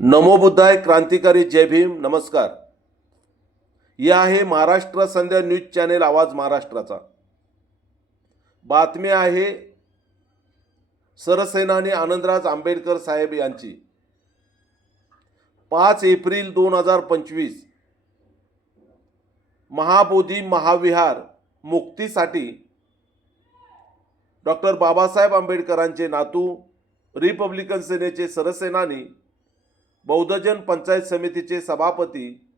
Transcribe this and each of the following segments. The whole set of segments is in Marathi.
नमो बुद्धाय क्रांतिकारी जय भीम नमस्कार. या आहे महाराष्ट्र संध्या न्यूज चॅनेल आवाज महाराष्ट्राचा. बातमी आहे सरसेनानी आनंदराज आंबेडकर साहेब यांची. पाच एप्रिल दोन हजार पंचवीस. महाबोधी महाविहार मुक्तीसाठी डॉक्टर बाबासाहेब आंबेडकरांचे नातू रिपब्लिकन सेनेचे सरसेनानी बौद्धजन पंचायत समितीचे सभापती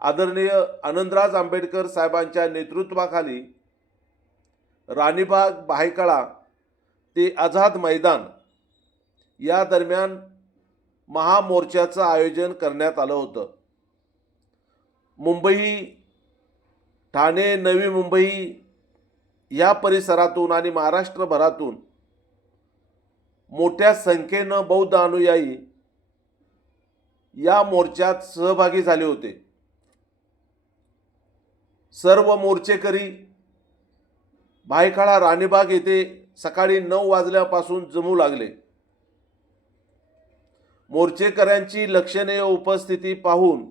आदरणीय आनंदराज आंबेडकर साहेबांच्या नेतृत्वाखाली राणीबाग भायकळा ते आझाद मैदान या दरम्यान महामोर्चाचं आयोजन करण्यात आलं होतं. मुंबई ठाणे नवी मुंबई या परिसरातून आणि महाराष्ट्रभरातून मोठ्या संख्येनं बौद्ध अनुयायी या मोर्चात सहभागी झाले होते. सर्व मोर्चेकरी भायखळा राणीबाग येथे सकाळी नऊ वाजल्यापासून जमू लागले. मोर्चेकऱ्यांची लक्षणीय उपस्थिती पाहून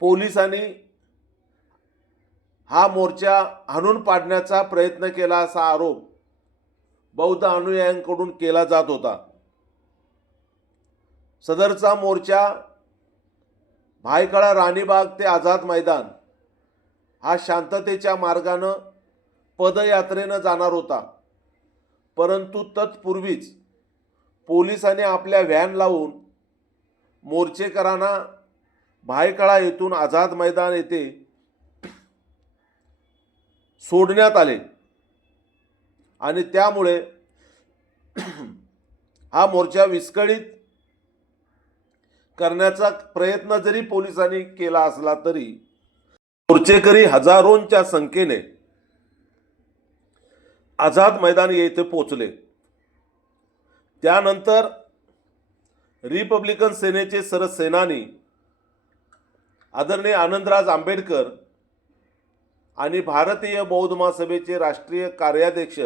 पोलिसांनी हा मोर्चा हाणून पाडण्याचा प्रयत्न केला असा आरोप बौद्ध अनुयायांकडून केला जात होता. सदरचा मोर्चा भायखळा राणीबाग ते आझाद मैदान हा शांततेच्या मार्गानं पदयात्रेनं जाणार होता. परंतु तत्पूर्वीच पोलिसांनी आपल्या व्हॅन लावून मोर्चेकरांना भायखळा येथून आझाद मैदान येथे सोडण्यात आले. आणि त्यामुळे हा मोर्चा विस्कळीत करण्याचा प्रयत्न जरी पोलिसांनी केला असला तरी मोर्चेकरी हजारोंच्या संख्येने आझाद मैदान येथे पोचले त्यानंतर रिपब्लिकन सेनेचे सरसेनानी आदरणीय आनंदराज आंबेडकर आणि भारतीय बौद्ध महासभेचे राष्ट्रीय कार्याध्यक्ष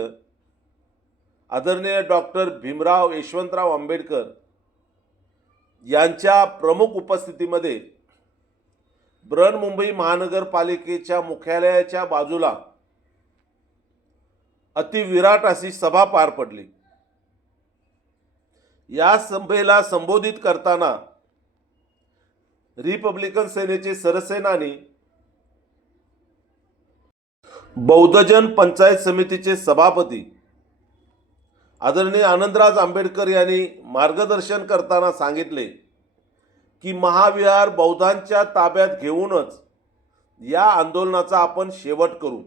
आदरणीय डॉक्टर भीमराव यशवंतराव आंबेडकर यांच्या प्रमुख उपस्थितीमध्ये बृहन्मुंबई महानगरपालिकेच्या मुख्यालयाच्या बाजूला अतिविराट अशी सभा पार पडली. या सभेला संबोधित करताना रिपब्लिकन सेनेचे सरसेनानी बौद्धजन पंचायत समितीचे सभापती आदरणीय आनंदराज आंबेडकर यांनी मार्गदर्शन करताना सांगितले की महाविहार बौद्धांच्या ताब्यात घेऊनच या आंदोलनाचा आपण शेवट करू.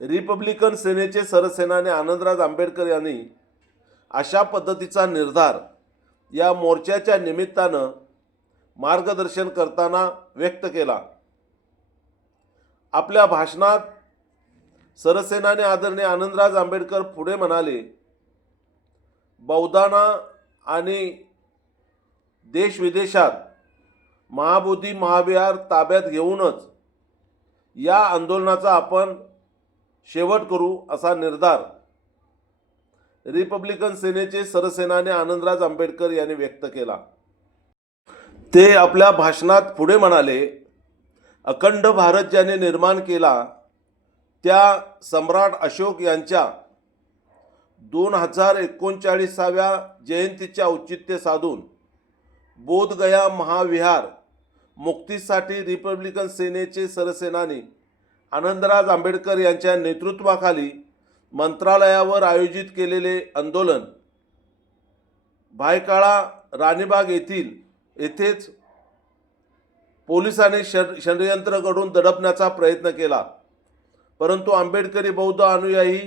रिपब्लिकन सेनेचे सरसेनाने आनंदराज आंबेडकर यांनी अशा पद्धतीचा निर्धार या मोर्चाच्या निमित्तानं मार्गदर्शन करताना व्यक्त केला. आपल्या भाषणात सरसेनाने आदरणीय आनंदराज आंबेडकर पुढे म्हणाले बौद्धाना आणि देशविदेशात महाबोधी महाविहार ताब्यात घेऊनच या आंदोलनाचा आपण शेवट करू असा निर्धार रिपब्लिकन सेनेचे सरसेनाने आनंदराज आंबेडकर यांनी व्यक्त केला. ते आपल्या भाषणात पुढे म्हणाले अखंड भारत ज्याने निर्माण केला त्या सम्राट अशोक यांच्या दोन हजार एकोणचाळीसाव्या जयंतीचे औचित्य साधून बोधगया महाविहार मुक्तीसाठी रिपब्लिकन सेनेचे सरसेनानी आनंदराज आंबेडकर यांच्या नेतृत्वाखाली मंत्रालयावर आयोजित केलेले आंदोलन भायकाळा राणीबाग येथील येथेच पोलिसांनी षड षडयंत्र घडून दडपण्याचा प्रयत्न केला. परंतु आंबेडकरी बौद्ध अनुयायी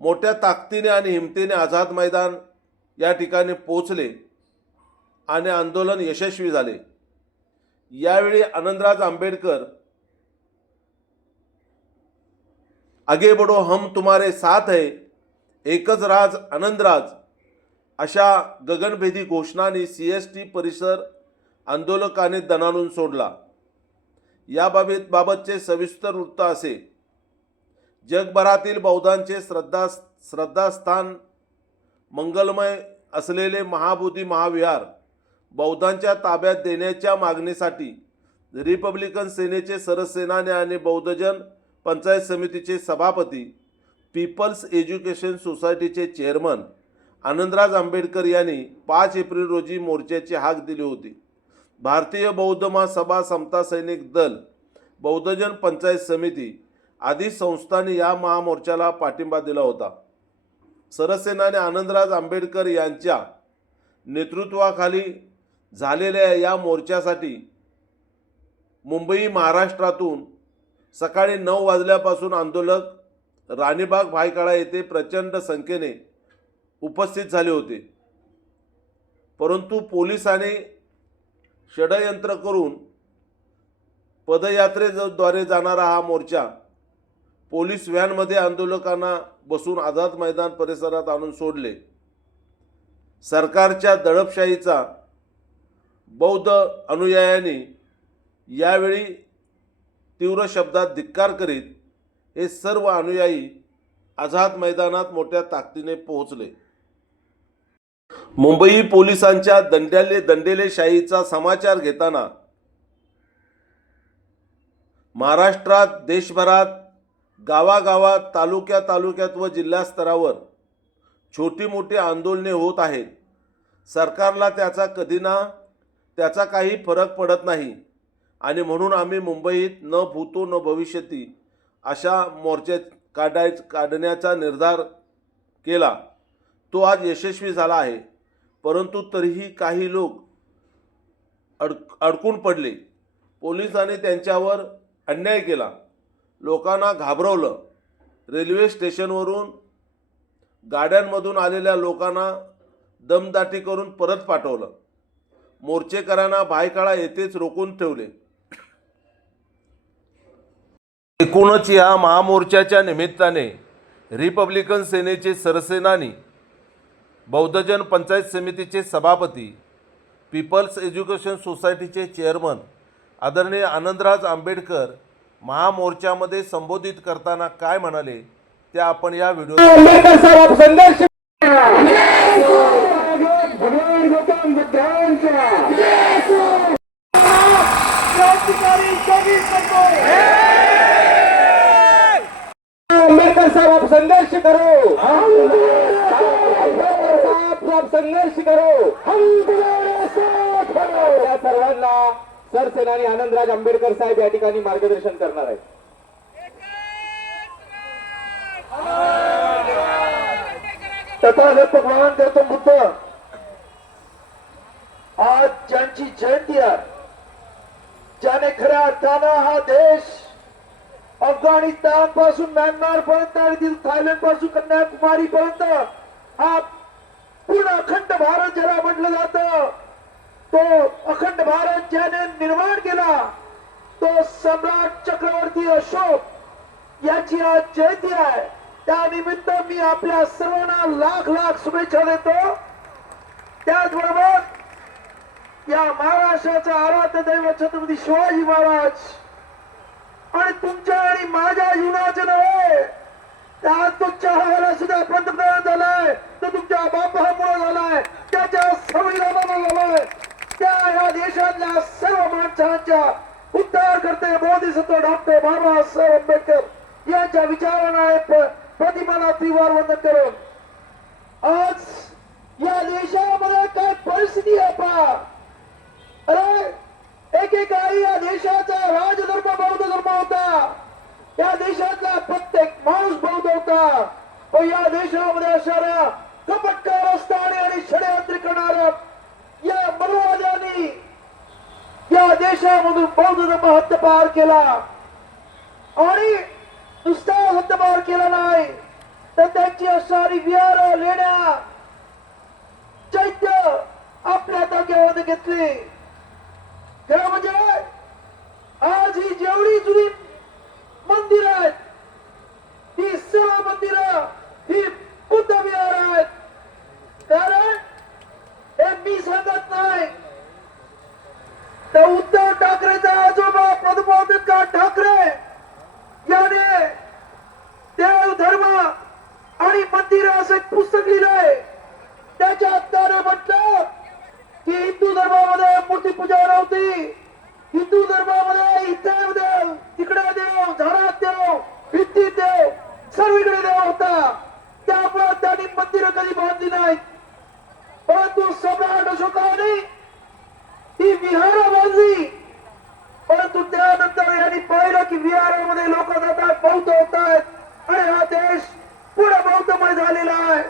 मोठ्या ताकदीने आणि हिमतीने आझाद मैदान या ठिकाणी पोचले आणि आंदोलन यशस्वी झाले. यावेळी आनंदराज आंबेडकर आगे बडो हम तुम्हारे साथ है एकच राज आनंदराज अशा गगनभेदी घोषणांनी सी एस टी परिसर आंदोलकाने दणानून सोडला. याबाबत बाबतचे सविस्तर वृत्त असे. जगभरातील बौद्धांचे श्रद्धा श्रद्धास्थान मंगलमय असलेले महाबोधी महाविहार बौद्धांच्या ताब्यात देण्याच्या मागणीसाठी रिपब्लिकन सेनेचे सरसेनाने आणि बौद्धजन पंचायत समितीचे सभापती पीपल्स एज्युकेशन सोसायटीचे चेअरमन आनंदराज आंबेडकर यांनी पाच एप्रिल रोजी मोर्चाची हाक दिली होती. भारतीय बौद्ध महासभा समता सैनिक दल बौद्धजन पंचायत समिती आदी संस्थांनी या महामोर्चाला पाठिंबा दिला होता. सरसेनाने आनंदराज आंबेडकर यांच्या नेतृत्वाखाली झालेल्या या मोर्चासाठी मुंबई महाराष्ट्रातून सकाळी नऊ वाजल्यापासून आंदोलक राणीबाग भायखळा येथे प्रचंड संख्येने उपस्थित झाले होते. परंतु पोलिसांनी षडयंत्र करून पदयात्रेद्वारे जाणारा हा मोर्चा पोलीस व्हॅनमध्ये आंदोलकांना बसून आझाद मैदान परिसरात आणून सोडले. सरकारच्या दडपशाहीचा बौद्ध अनुयायांनी यावेळी तीव्र शब्दात धिक्कार करीत हे सर्व अनुयायी आझाद मैदानात मोठ्या ताकदीने पोहोचले. मुंबई पोलिसांच्या दंड्याले दंडेलेशाहीचा समाचार घेताना महाराष्ट्रात देशभरात गावागावात तालुक्या तालुक्यात व जिल्हा स्तरावर छोटी मोठी आंदोलने होत आहेत. सरकारला त्याचा कधी ना त्याचा काही फरक पडत नाही. आणि म्हणून आम्ही मुंबईत न भूतो न भविष्यती अशा मोर्चे काढाय काढण्याचा निर्धार केला. तो आज यशस्वी झाला आहे. परंतु तरीही काही लोक अड अडकून पडले. पोलिसांनी त्यांच्यावर अन्याय केला. लोकांना घाबरवलं. रेल्वे स्टेशनवरून गाड्यांमधून आलेल्या लोकांना दमदाटी करून परत पाठवलं. मोर्चेकरांना भायकाळा येथेच रोखून ठेवले. एकूणच या महामोर्चाच्या निमित्ताने रिपब्लिकन सेनेचे सरसेनानी बौद्धजन पंचायत समितीचे सभापती पीपल्स एज्युकेशन सोसायटीचे चेअरमन आदरणीय आनंदराज आंबेडकर महामोर्चामध्ये संबोधित करताना काय म्हणाले ते आपण या व्हिडिओ आंबेडकर साहेब संदेश करू। आंबेडकर संघर्ष करो. हम या सर्वांना सरसेनानी आनंदराज आंबेडकर साहेब या ठिकाणी मार्गदर्शन करणार आहेत. तथागत भगवान गौतम बुद्ध. आज ज्यांची जयंती आहे ज्याने खऱ्या अर्थानं हा देश अफगाणिस्तानपासून म्यानमार पर्यंत आणि थायलंडपासून कन्याकुमारी पर्यंत हा पूर्ण अखंड भारत ज्याला म्हटलं जात तो अखंड भारत ज्याने निर्माण केला तो सम्राट चक्रवर्ती अशोक याची आज जयंती आहे. त्यानिमित्त मी आपल्या सर्वांना लाख लाख शुभेच्छा देतो. त्याचबरोबर या महाराष्ट्राचा आराध्य दैव छत्रपती शिवाजी महाराज आणि तुमच्या आणि माझ्या जीवनाचे नव्हे आज तुमच्या हवाला सुद्धा पंतप्रधान झालाय. तो तुमच्या बापामुळे झालाय. त्याच्या संविधानामुळे झालाय. त्या या देशातल्या सर्व माणसांच्या उद्धार करते बोधिसत्व डॉक्टर बाबासाहेब आंबेडकर यांच्या विचारांना प्रतिमाला त्रिवार वंदन करून आज या देशामध्ये काय परिस्थिती आहे पहा. अरे एकेकाळी या देशाचा राजधर्म बौद्ध धर्म होता. या देशातला प्रत्येक माणूस बौद्ध होता. पण या देशामध्ये असणाऱ्या कपटकारस्थाने आणि षडयंत्र करणाऱ्या या मनोवाद्यांनी या देशामधून बौद्ध धर्म हद्दपार केला. आणि नुसता हद्दपार केला नाही तर त्यांची असणारी विहार लेण्या चैत्य आपल्या ताक्यामध्ये घेतली. खरं म्हणजे आज ही जेवढी जुनी मंदिर आहेत ही सर्व मंदिर ही बुद्ध विहार आहेत. कारण हे मी सांगत नाही तर उद्धव ठाकरेचा आजोबा प्रदमोदका ठाकरे याने देव धर्म आणि मंदिर मंदिर असं एक पुस्तक लिहिलंय त्याच्यात त्याने म्हटलं की हिंदू धर्मामध्ये मूर्ती पूजा नव्हती हिंदू धर्मामध्ये इथे देव तिकडे देव झाडात देव भित्तीत देव सर्वीकडे देव होता. त्यामुळे त्यांनी मंदिरं कधी बांधली नाहीत. परंतु सम्राट अशोकाने ही विहार बांधली. परंतु त्यानंतर यांनी पाहिलं की विहारामध्ये लोक जातात बौद्ध होत आहेत आणि हा देश पुढे बौद्धमय झालेला आहे.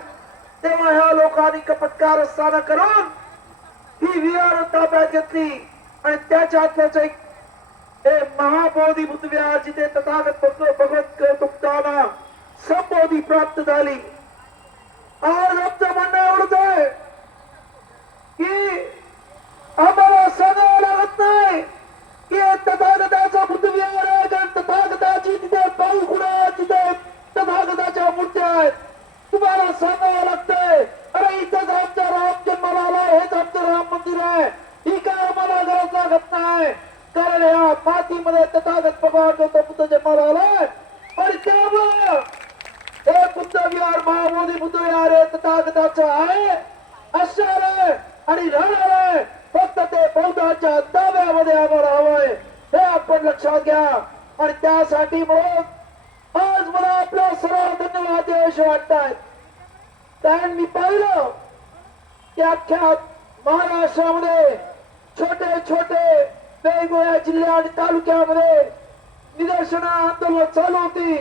तेव्हा ह्या लोकांनी कपटकार असताना करून ही विहार ताब्यात घेतली. आणि त्याच्यातलंच एक हे महाबोधी बुद्ध जिथे तथागत भगवत तुकताना संबोधी प्राप्त झाली. आज आमचं म्हणणं एवढंच आहे की आम्हाला सांगावं लागत नाही. की हे तथागताचा बुद्ध आहे. कारण तथागताची तिथे पाऊल आहे? तिथे तथागताच्या मूर्त्या आहेत. तुम्हाला सांगावं लागतंय अरे इथंच आमचा राम जन्माला आला हेच आमचं राम मंदिर आहे. ही काय आम्हाला गरज लागत नाही? कारण या मातीमध्ये तथागत भगवान गौतम बुद्ध जन्माला आलाय. आणि त्यामुळं हे बुद्ध विहार महाबोधी बुद्ध विहार तथागताचं आहे. असणार आहे आणि राहणार आहे. फक्त ते बौद्धाच्या ताब्यामध्ये आम्हाला हवंय. हे आपण लक्षात घ्या. आणि त्यासाठी म्हणून आज मला आपला सर्व धन्यवाद द्यावेसे वाटतात कारण मी पाहिलं की अख्ख्या महाराष्ट्रामध्ये छोटे छोटे वेगवेगळ्या जिल्ह्या आणि तालुक्यामध्ये निदर्शनं आंदोलन चालू होती.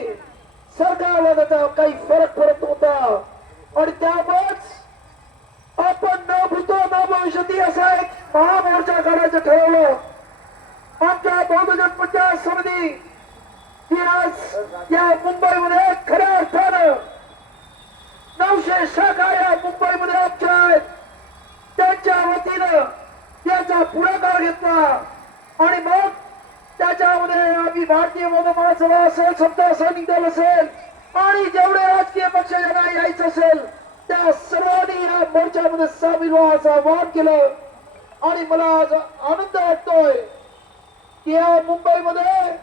सरकारला त्याचा काही फरक पडत होता. आणि त्यामुळेच आपण न भूतो न भविष्यती असा एक महामोर्चा काढायचं ठरवलं. आमच्या बहुजन पंचायत समिती ही आज या मुंबईमध्ये खऱ्या अर्थानं नऊशे शाखा या मुंबईमध्ये आमच्या आहेत. त्यांच्या वतीनं याचा पुढाकार घेतला. आणि त्याच्यामध्ये आम्ही भारतीय बौद्ध महासभा असेल सैनिक दल असेल आणि जेवढे राजकीय पक्ष ज्यांना यायचं असेल त्या सर्वांनी या मोर्चामध्ये सामील व्हायचं आवाहन केलं. आणि मला आज आनंद वाटतोय की या मुंबईमध्ये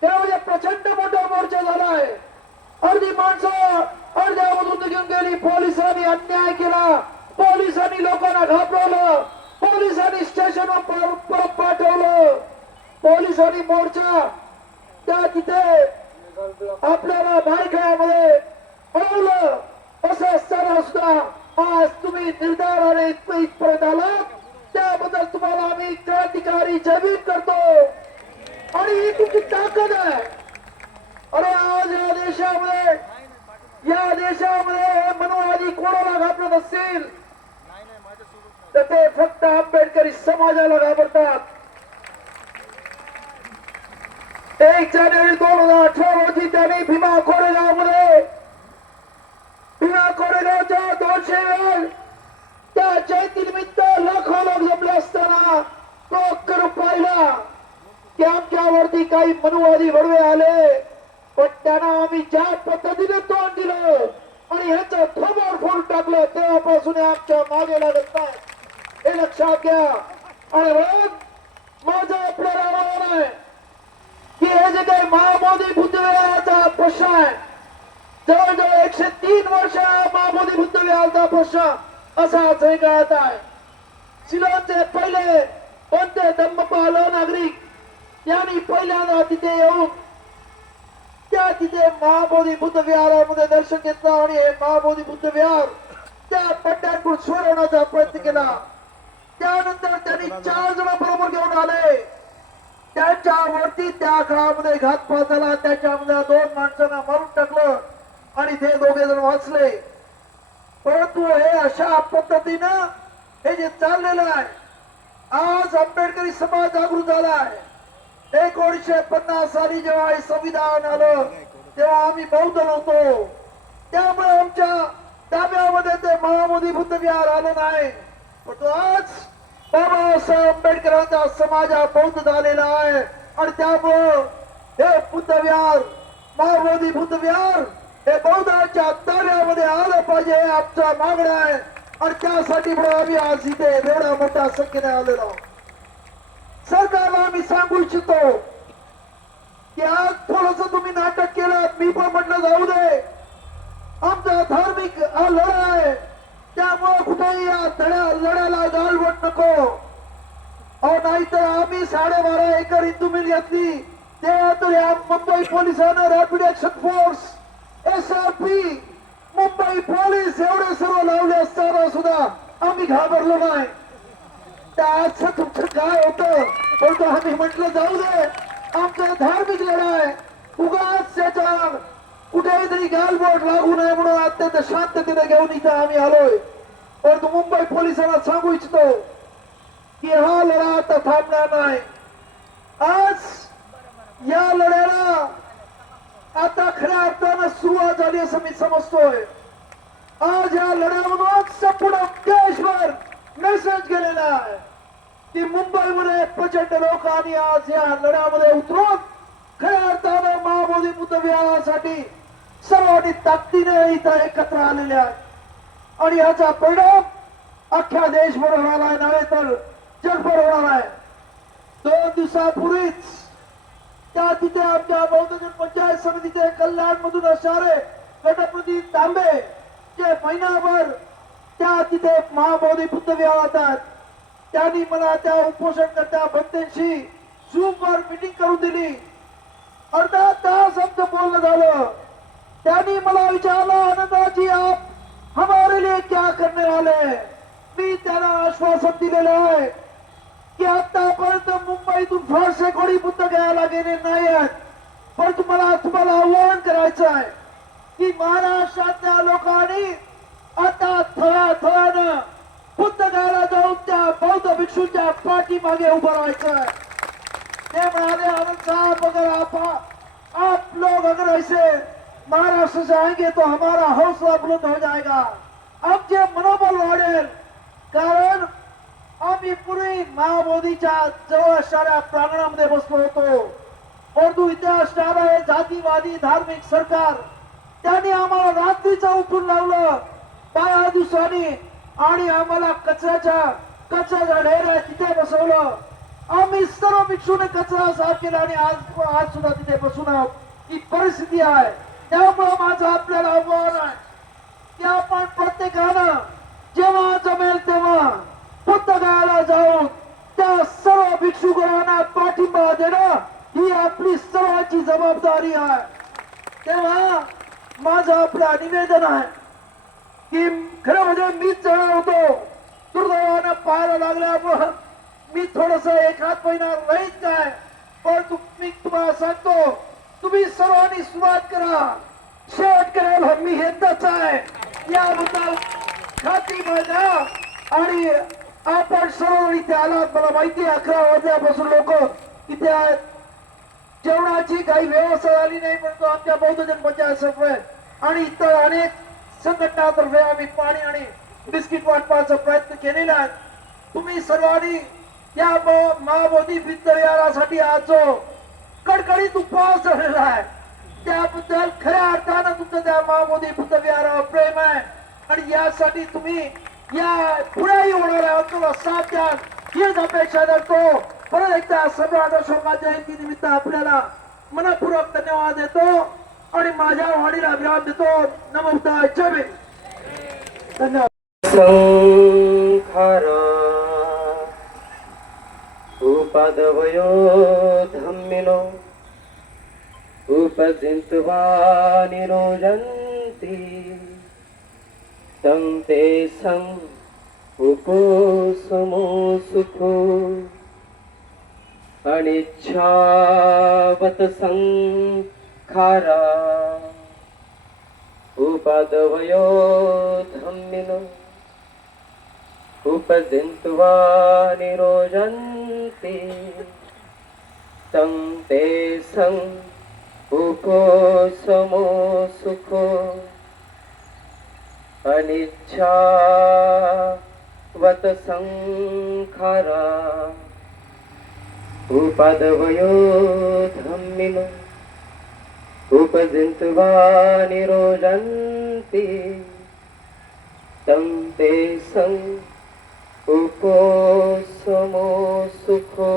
त्यामध्ये प्रचंड मोठा मोर्चा झालाय अर्धी माणसं अर्ध्यामधून निघून गेली. पोलिसांनी अन्याय केला. पोलिसांनी लोकांना घाबरवलं. पोलिसांनी स्टेशनवर पर- परत पाठवलं. पोलिसांनी मोर्चा. त्या तिथे आपल्याला भायखळ्यामध्ये पळवलं असं असताना सुद्धा आज तुम्ही निर्धाराने इथपर्यंत आलात त्याबद्दल तुम्हाला आम्ही क्रांतिकारी जमीन करतो. आणि ही तुमची ताकद आहे. अरे आज या देशामध्ये या देशामध्ये मनोवादी कोणाला घाबरत असतील तर ते फक्त आंबेडकरी समाजाला घाबरतात. एक जानेवारी दोन हजार अठरा रोजी त्यांनी भीमा कोरेगावमध्ये भीमा कोरेगावच्या दोनशे वेळ त्या जयंतीनिमित्त लाखो लोक जमले असताना तो करू पाहिला की आमच्यावरती काही मनुवादी वडवे आले पण त्यांना आम्ही ज्या पद्धतीने तोंड दिलं आणि ह्याचं थोबाड फोड टाकलं तेव्हापासून आमच्या मागे लागत नाही हे लक्षात घ्या आणि म्हणून माझं आपल्याला आव्हान की हे जे काही महामोदी बुद्धविहाराचा प्रश्न आहे जवळजवळ एकशे तीन वर्ष महामोदी महाबोधी बुद्धविहाराचा प्रश्न असा हे काळात आहे. शिलोंचे पहिले पंत धम्मपाल नागरिक? यांनी पहिल्यांदा तिथे येऊन त्या तिथे महाबोधी बुद्ध विहारामध्ये दर्शन घेतलं आणि हे महाबोधी बुद्ध विहार त्या पट्ट्यांकडून सोडवण्याचा प्रयत्न केला. त्यानंतर त्यांनी चार जण बरोबर घेऊन आले. त्याच्यावरती त्या काळामध्ये घातपात झाला त्याच्यामध्ये दोन माणसांना मारून टाकलं आणि ते दोघे जण वाचले. परंतु हे अशा पद्धतीनं हे जे चाललेलं आहे आज आंबेडकरी समाज जागृत झाला आहे एकोणीशे पन्नास साली जेव्हा हे संविधान आलं तेव्हा आम्ही बौद्ध नव्हतो. त्यामुळे आमच्या ताब्यामध्ये ते महामोदी बुद्ध विहार आलं नाही. परंतु आज बाबासाहेब आंबेडकरांचा समाज बौद्ध झालेला आहे. आणि त्यामुळं हे बुद्ध विहार महाबोधी बुद्ध विहार हे बौद्धांच्या ताब्यामध्ये आलं पाहिजे हे आमच्या मागण्या आहे. आणि त्यासाठी म्हणून आम्ही आज इथे एवढ्या मोठ्या संख्येने आलेलो आहोत. सरकारला आम्ही सांगू इच्छितो की आज थोडस तुम्ही नाटक केलं मी पण म्हटलं जाऊ दे. आमचा धार्मिक हा लढा आहे. त्यामुळे कुठेही या धड्या लढ्याला गालबोट नको. अहो नाहीतर आम्ही साडेबारा एकर हिंदू मिल घेतली. तेव्हा तर या मुंबई पोलिसांना rapid action force S R P Mumbai police एवढे सर्व लावले असताना सुद्धा आम्ही घाबरलो नाही. त्या तुमचं काय होतं? परंतु आम्ही म्हटलं जाऊ दे. आमचा धार्मिक लढा आहे उगाच त्याच्यावर कुठेही तरी गालबोट लागू नये म्हणून अत्यंत शांततेने घेऊन इथं आम्ही आलोय. परंतु मुंबई पोलिसांना सांगू इच्छितो की हा लढा आता थांबणार नाही. आज या लढ्याला आता खऱ्या अर्थानं सुरुवात झाली असं मी समजतोय. आज या लढ्यामधून संपूर्ण देशभर मेसेज गेलेला आहे की मुंबईमध्ये प्रचंड लोकांनी आज या लढ्यामध्ये उतरून खऱ्या अर्थानं महाबोधी बुद्ध विहारासाठी सर्वांनी ताकदीने इथं एकत्र आलेले आहेत. आणि याचा परिणाम अख्ख्या देशभर होणार आहे नव्हे तर जगभर होणार आहे. दोन दिवसापूर्वीच त्या तिथे आमच्या बौद्धजन पंचायत समितीचे कल्याण मधून असणारे गणपती तांबे जे महिनाभर त्या तिथे महाबोधी बुद्ध होतात आहेत. त्यांनी मला त्या उपोषणकर्त्या बंदेशी झूम वर मिटिंग करून दिली. अर्धा तास आमचं बोलणं झालं त्यांनी मला विचारला आनंदाजी आप हमारे लिए क्या करने वाले मी त्याला आश्वासन दिलेलं आहे की आतापर्यंत मुंबईतून फारसे कोणी बुद्ध घ्यायला गेले नाही आहेत. पण तुम्हाला तुम्हाला आव्हान करायचं आहे की महाराष्ट्रातल्या लोकांनी आता थळा थळानं बुद्ध घ्यायला जाऊन त्या बौद्ध भिक्षूंच्या पाठीमागे उभं राहायचं आहे. ते म्हणाले आनंद साहेब वगैरे आप लोग अगर ऐसे महाराष्ट्र जाएंगे तो हमारा हौसला बुलंद हो जाएगा। आमचे मनोबल वाढेल कारण आम्ही पूर्वी महाबोधीच्या जवळ असणाऱ्या प्रांगणामध्ये बसलो होतो. परंतु इथे असणारं हे जातीवादी धार्मिक सरकार त्यांनी आम्हाला रात्रीचं उठून लावलं. बारा दिवसांनी आणि आम्हाला कचऱ्याच्या कचऱ्याच्या ढेऱ्या तिथे बसवलं. आम्ही सर्व भिक्षूने कचरा साफ केला आणि आज आज सुद्धा तिथे बसून आहोत. ही परिस्थिती आहे. त्यामुळं माझं आपल्याला आव्हान आहे. की आपण प्रत्येकानं जेव्हा जमेल तेव्हा पुस्तकाला जाऊन त्या सर्व भिक्षुकांना पाठिंबा देणं ही आपली सर्वांची जबाबदारी आहे. तेव्हा माझं आपलं निवेदन आहे की खरं म्हणजे मीच जळा होतो. दुर्दैवानं पाहायला लागल्यामुळं मी थोडस एखाद महिना राहीत काय पण तुम्ही मी तुम्हाला सांगतो तुम्ही सर्वांनी सुरुवात करा. शेवट करायला मी येतच आहे. याबद्दल खात्री माझ्या आणि आपण सर्व इथे आलात. मला माहिती अकरा वाजल्यापासून लोक इथे आहेत. जेवणाची काही व्यवस्था झाली नाही म्हणतो आमच्या बौद्ध जन्मच्या समिती आणि इतर अनेक संघटनातर्फे आम्ही पाणी आणि बिस्किट वाटपाचा प्रयत्न केलेला आहे. तुम्ही सर्वांनी या महाबोधी भित्त विहारासाठी आज. जो कडकडीत उपवास झालेला आहे. त्याबद्दल खऱ्या अर्थानं तुमचं त्या महामोदी बुद्ध प्रेम आहे. आणि यासाठी तुम्ही या पुढेही होणाऱ्या आंदोलनाला साथ द्या हीच अपेक्षा धरतो. परत एकदा सर्व अशोका जयंती निमित्त आपल्याला मनपूर्वक धन्यवाद देतो आणि माझ्या वाणीला विराम देतो. नमस्कार जय धन्यवाद. उपादवयो धम्मिनो उपजिन्त्वा निरोजन्ति। तं ते सं उपोसमो सुखो। अनिच्छावत संखारा। उपादवयो धम्मिनो उपजिन्त्वा निरोजन्ति। तं ते सं उपोसमो सुखो। अनिच्छावत संखारा। उपादवयो धम्मिनो उपजिन्त्वा निरोजन्ति। तं ते सं उपोसमो सुखो।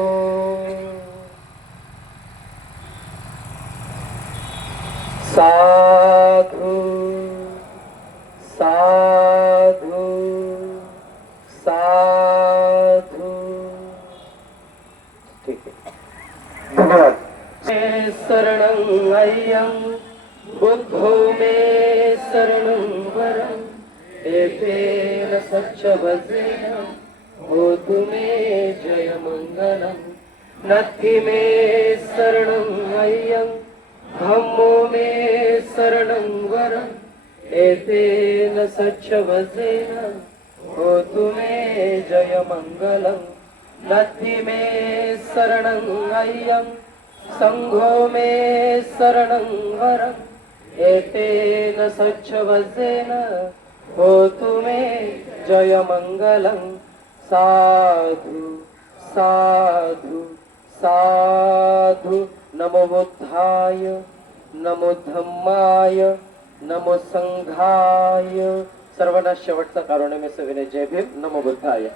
साधु साधु। साधु ठीक आहे धन्यवाद। शरणं अय्यं बुद्धो मे शरणं वरं। होतु मे जयमङ्गलम् नत्थि मे शरणं अय्यं धम्मो मे शरणं वरं। एतेन सच्चवजेन होतु मे जयमङ्गलम् नत्थि मे शरणं अय्यं सङ्घो मे शरणं वरम् एतेन स्वच्छवजेन होतु मे जयमङ्गलं साधु साधु साधु नमो बुद्धाय नमो धम्माय नमो संघाय. सर्वांना शेवटचा कारुण्य मी सविनय जय भीम नमो बुद्धाय.